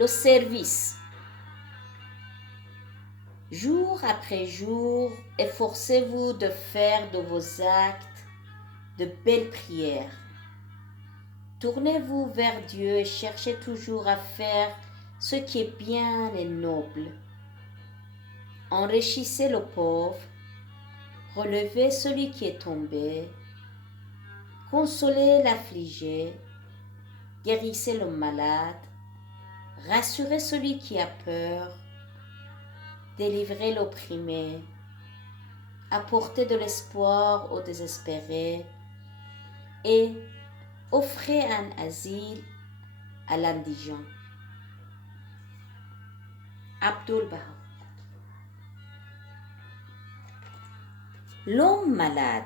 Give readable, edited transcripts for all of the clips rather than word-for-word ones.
le service. Jour après jour, efforcez-vous de faire de vos actes de belles prières. Tournez-vous vers Dieu et cherchez toujours à faire ce qui est bien et noble. Enrichissez le pauvre, relevez celui qui est tombé, consolez l'affligé, guérissez le malade, rassurez celui qui a peur, délivrez l'opprimé, apportez de l'espoir aux désespérés et offrez un asile à l'indigent. Abdul Baha. L'homme malade.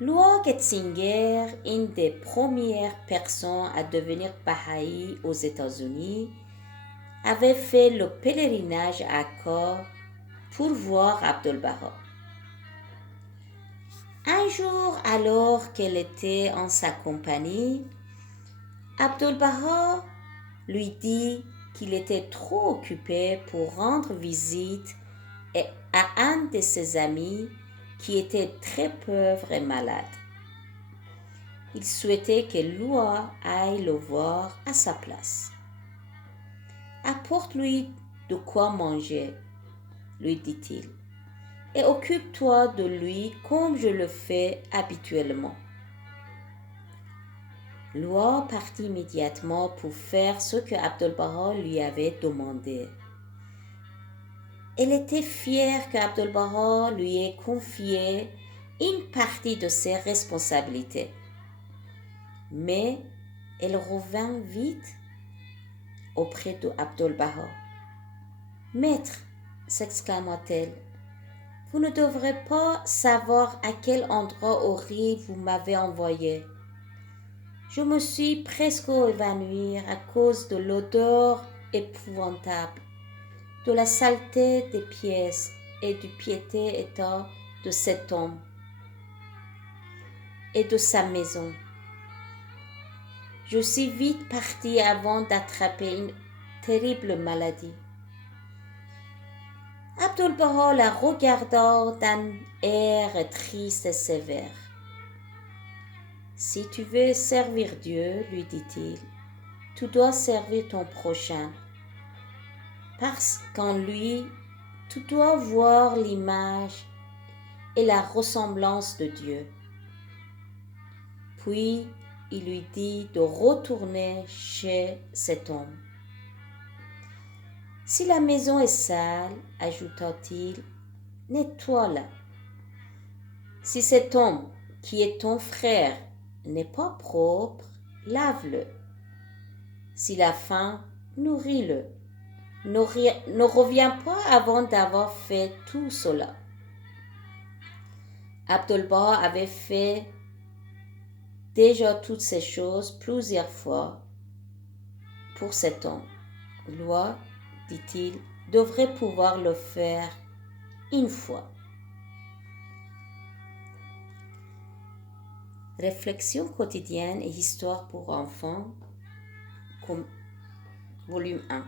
Loa Getzinger, une des premières personnes à devenir Baha'i aux États-Unis, avait fait le pèlerinage à Akka pour voir Abdul Baha. Un jour, alors qu'elle était en sa compagnie, Abdul Baha lui dit qu'il était trop occupé pour rendre visite à un de ses amis qui était très pauvre et malade. Il souhaitait que Loa aille le voir à sa place. Apporte-lui de quoi manger, lui dit-il, et occupe-toi de lui comme je le fais habituellement. Loa partit immédiatement pour faire ce que Abdul Baha lui avait demandé. Elle était fière que Abdul Baha lui ait confié une partie de ses responsabilités. Mais elle revint vite auprès de Abdul Baha. « Maître, s'exclama-t-elle, vous ne devrez pas savoir à quel endroit horrible vous m'avez envoyé. Je me suis presque évanouie à cause de l'odeur épouvantable, de la saleté des pièces et du piété état de cet homme et de sa maison. Je suis vite partie avant d'attraper une terrible maladie. » Abdul Baha la regarda d'un air triste et sévère. « Si tu veux servir Dieu, lui dit-il, tu dois servir ton prochain, parce qu'en lui, tu dois voir l'image et la ressemblance de Dieu. » Puis il lui dit de retourner chez cet homme. « Si la maison est sale, ajouta-t-il, nettoie-la. Si cet homme, qui est ton frère, n'est pas propre, lave-le. S'il a faim, nourris-le. Ne reviens pas avant d'avoir fait tout cela. » Abdul Baha avait fait déjà toutes ces choses plusieurs fois pour cet homme. Loa, dit-il, devrait pouvoir le faire une fois. Réflexion quotidienne et histoire pour enfants, volume 1.